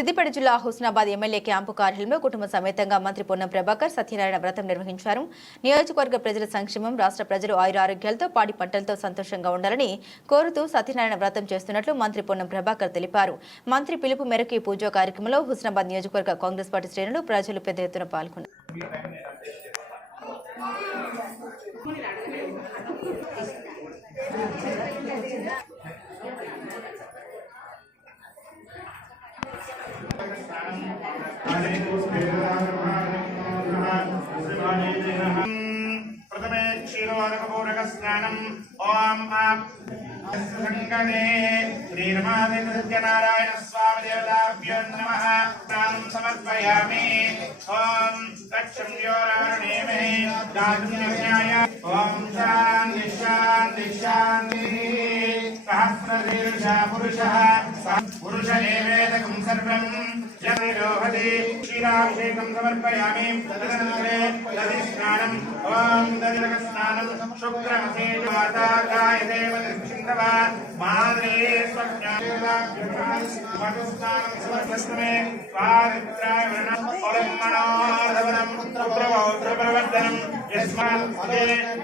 సిద్దిపేట జిల్లా Husnabad MLA camp కార్యాలయంలో కుటుంబ సమేతంగా మంత్రి పొన్నం ప్రభాకర్ సత్యనారాయణ వ్రతం నిర్వహించారు. నియోజకవర్గ ప్రజల సంక్షేమం, రాష్ట్ర ప్రజలు ఆయురారోగ్యాలతో పాడి పంటలతో సంతోషంగా ఉండాలని కోరుతూ సత్యనారాయణ వ్రతం చేస్తున్నట్లు మంత్రి పొన్నం ప్రభాకర్ తెలిపారు. మంత్రి పిలుపు మేరకు ఈ పూజా కార్యక్రమంలో హుస్నాబాద్ నియోజకవర్గ కాంగ్రెస్ పార్టీ శ్రేణులు, ప్రజలు పెద్ద ఎత్తున పాల్గొన్నారు. प्रथमे क्षीरोदकपूरक स्नानम् ओम संगणे श्रीरमादित्य स्वामी देवताभ्यो नमः स्नानं समर्पयामि ओम तक्षं योरारुणेमहे दातुन्यज्ञाय ओम शान्ति शान्ति शान्तिः सहस्रशीर्षः पुरुषः पुरुष एवेदकं सर्वं जनिरोहति क्षीराभिषेकं समर्पयामि तदनन्तरे दधिस्नानम् ओम दधिस्नानं शुक्रमसे माता गायदेव दक्षिणवा माद्रे स्वज्ञानाभ्यः मधुस्नानं समर्पयामि स्वादित्राय वर्णं ओम मनोरधवनं पुत्रपौत्रप्रवर्धनं यस्मात् ते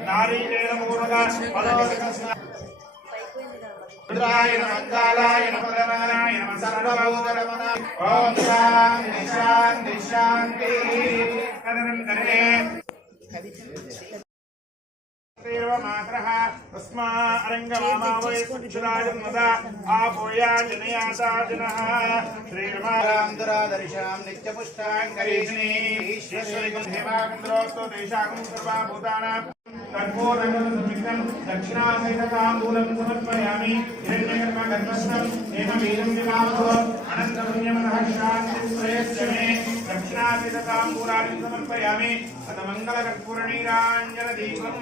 नारीकेलपूर्वक फलोदकस्नानं रुद्राय नमः कालाय नमः रमणाय नमः सर्वभूतरमणाय ओम शान्ति शान्ति शान्ति तदनन्तरे मात्रः तस्मा अरङ्गमावै सुक्षुदाजं नदा आपोया जनयासा जनः श्रीरमारान्दरादर्शां नित्यपुष्टां करीषिणी ईश्वरिकं देवाकन्द्रोस्तो देशाकं सर्वभूतानां कर्पूरगणसंयुक्तं दक्षिणासहितताम्बूलं समर्पयामि हिरण्यगर्भगर्भस्नं हेमवीरं विकामो अनन्तपुण्यमनः शान्तिश्रेयश्चमे दक्षिणासहितताम्बूलानि समर्पयामि अतमङ्गलकर्पूरनीराञ्जनदीपम्